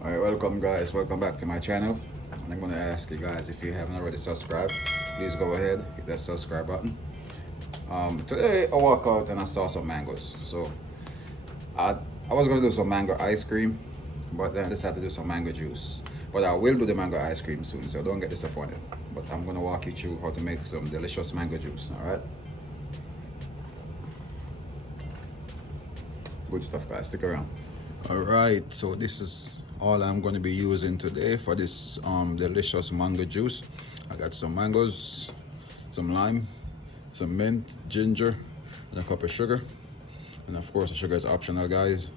Alright, welcome guys, welcome back to my channel. And I'm going to ask you guys, if you haven't already subscribed, please go ahead, hit that subscribe button. Today I walked out and I saw some mangoes. So I was going to do some mango ice cream, but then I decided to do some mango juice. But I will do the mango ice cream soon, so don't get disappointed. But I'm going to walk you through how to make some delicious mango juice, alright? Good stuff guys, stick around. Alright, so this is all I'm going to be using today for this delicious mango juice. I got some mangoes, some lime, some mint, ginger, and a cup of sugar. And of course the sugar is optional guys.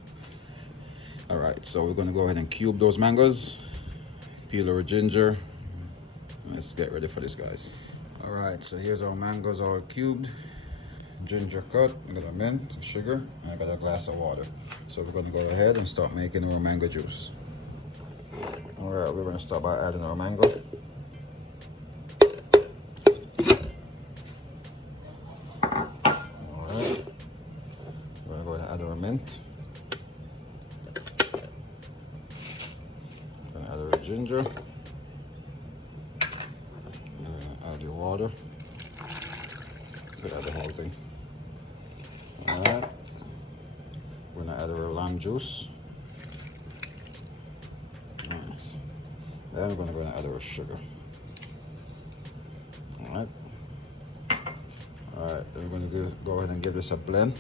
Alright, so we're going to go ahead and cube those mangoes, peel our ginger. Let's get ready for this guys. Alright, so here's our mangoes all cubed, ginger cut, I got a mint, sugar, and I got a glass of water. So we're going to go ahead and start making our mango juice. Alright, we're going to start by adding our mango. Alright, we're going to go ahead and add our mint. We're going to add our ginger. And add your water. You can add the whole thing. Alright, we're going to add our lime juice. Nice. Then we're going to go and add our sugar. Alright. Alright, then we're going to go ahead and give this a blend.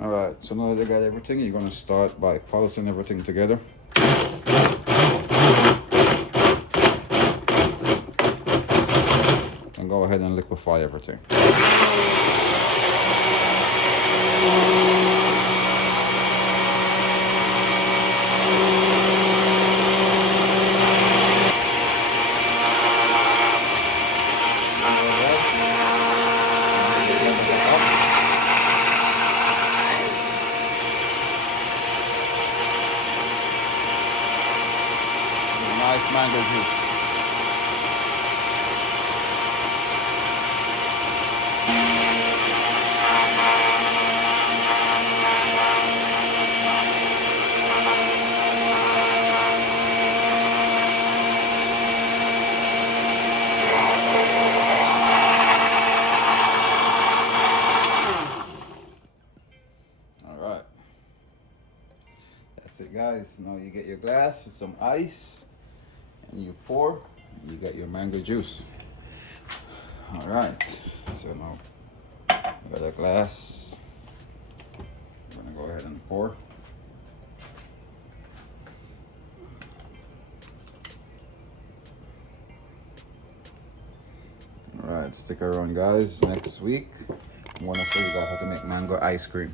Alright, so now that you got everything, you're going to start by pulsing everything together. And go ahead and liquefy everything. Nice mango juice. Alright. That's it guys. Now you get your glass with some ice. And you pour, you get your mango juice. All right, so now we got a glass. I'm gonna go ahead and pour. All right, stick around guys. Next week, I'm gonna show you guys how to make mango ice cream.